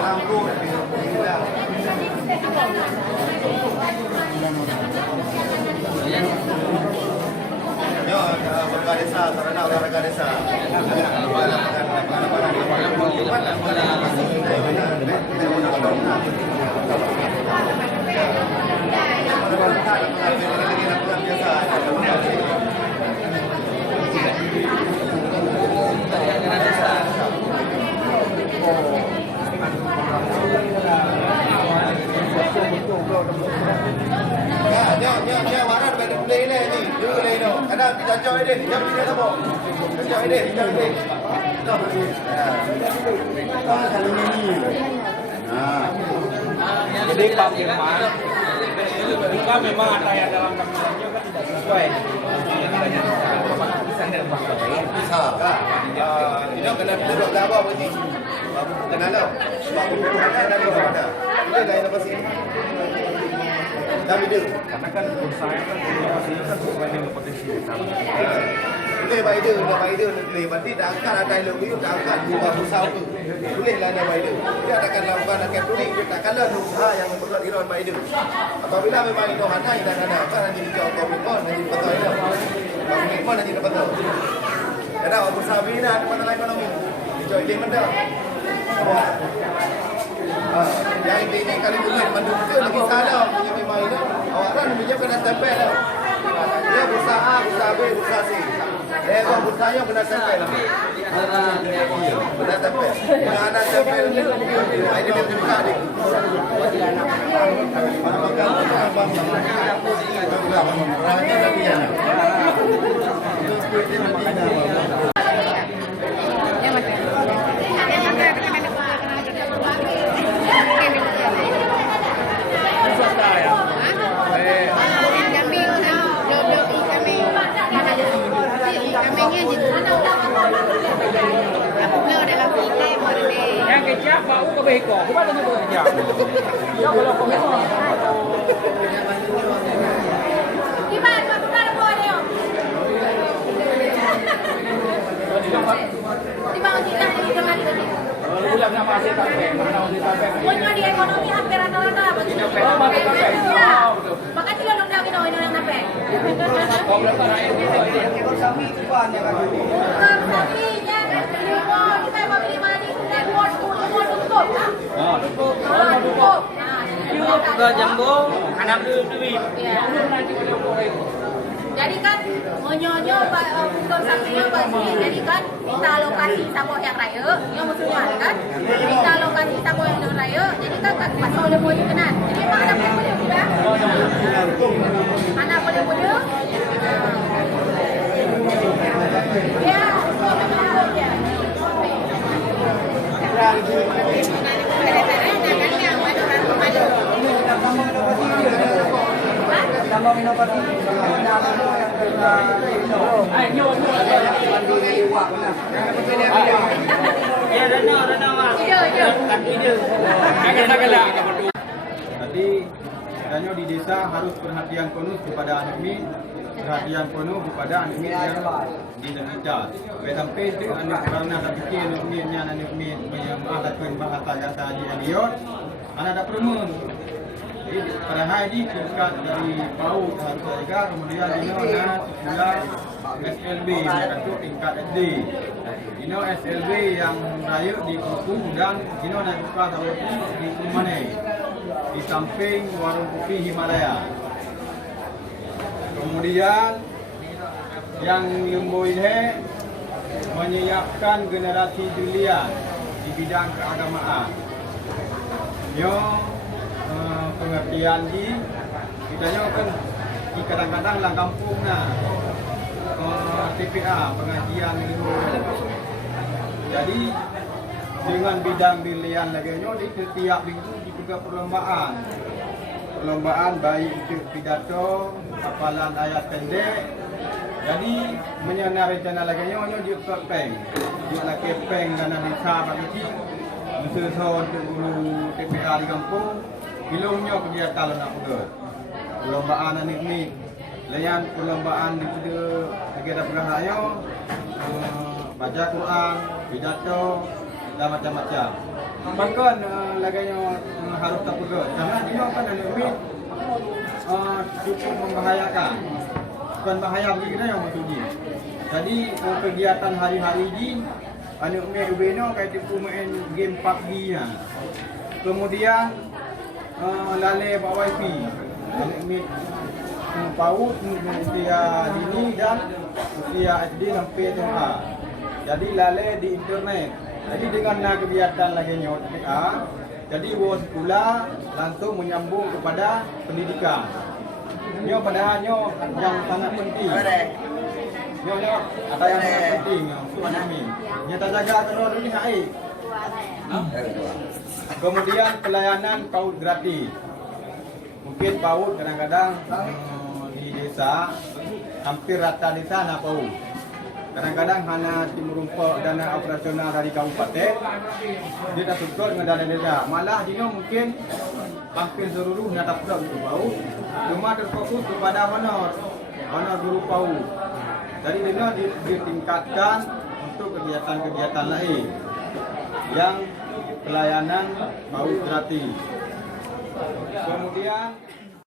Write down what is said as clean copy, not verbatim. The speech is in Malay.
lampu hilang. Yo, warga desa, sarana olahraga desa. Ya, waran pada play ni. Dulu play no. Ada dijajah ini, dijajah ini apa? Dijajah ini, dijajah ini. Jadi Pak Firman, jika memang ada yang dalam kandungannya kan tidak sesuai bisa dirubah. Bisa. Ini kena duduk tak apa begini. Kena lo. Sebab kebutuhannya ada. Ini lain apa sih? Dah video. Karena kan saya kan masih kan sesuai dengan potensi kita. Boleh baik dia boleh. Berarti dah angkat ada dialog itu, dah angkat buat usaha tu. Boleh lah dia baik dia. Dia akan lakukan akan tulis. Dia takkan lah usaha yang memperlukan iron baik dia. Apabila memang itu hanai dan ada apa nanti dijawab komitmen nanti betul itu. Komitmen nanti betul. Ada usaha bina ada masalah ekonomi. Dijawab dia mana? Yang ini kali duit mandu betul lagi salah punya memang ini. Awak kan punya kena tempel dah. Dia usaha B, usaha C. Usahanya kena tempel lah. Kena tempel. Kena anak tempel ni. Ini dia buka ni. Yang kecap bau ke beko, apa ada yang kecap? Ya kalau kau beko. Di mana bukan boleh? Di mana kita dengan ini? Kalau bulan nak masih tak pay, mana masih tak pay. Punya di ekonomi hampir rata-rata begitu. Maka tidak dong lagi no ini yang nape. Kau belum pernah ini. Bukan sapinya kan kita beli mani dan mau tutup. Tutup. Juga jambo, anak duit. Jadi kan menyonyo untuk saksinya pasti jadi kan minta alokasi sama yang raya yang musuhnya kan minta alokasi sama yang raya jadi kan pasal boleh boleh kenal jadi memang anak boleh juga anak boleh boleh ya tambah inovasi Tadi katanya di desa harus perhatian penuh kepada anak min, perhatian penuh kepada anak min yang di negara. Sampai itu anak karena tak fikir anak minnya anak min yang melakukan bahasa kata dia anak tak perlu. Pada hari ini tingkat dari PAUD harus jaga, kemudian sekolah SLB untuk tingkat SD. SLB yang raya di Kuku dan nak buka di Kumane di samping warung kopi Himalaya. Kemudian yang Lembu ini menyiapkan generasi julian di bidang keagamaan. Pengertian kita kan kadang-kadang dalam kampung TPA pengajian itu. Jadi dengan bidang pilihan lagi di setiap minggu juga perlombaan baik itu pidato, hafalan ayat pendek. Jadi menyenari channel lagi di kepeng, di kepeng dan desa bagi musuh guru TPA di kampung. Bilungnya kegiatan nak buat perlombaan ni layan perlombaan di kegiatan pergerakan baca Quran, pidato dan macam-macam. Bahkan laganya harus terpegang. Karena dia kan anak umit cukup membahayakan. Bukan bahaya bagi kita yang bertuji. Jadi kegiatan hari-hari ini anak umit ubeno kayak tipu main game PUBG ya. Kemudian lalai bawa wifi. Anak umit PAUD usia dini dan usia SD sampai SMA. Jadi lalai di internet. Jadi dengan kegiatan lagi nyot jadi sekolah langsung menyambung kepada pendidikan. Nyo padahalnya yang sangat penting. Nyo ada yang sangat penting kami. Nyata jaga kalau ini hai. Kemudian pelayanan PAUD gratis. Mungkin PAUD kadang-kadang di desa hampir rata desa nak PAUD. Kadang-kadang hanya timur rumput dana operasional dari kabupaten dia tak support dengan dana desa. Malah dino mungkin hampir seluruh nak dapat untuk PAUD. Cuma terfokus kepada honor guru PAUD. Jadi dino ditingkatkan untuk kegiatan-kegiatan lain yang pelayanan PAUD gratis. Kemudian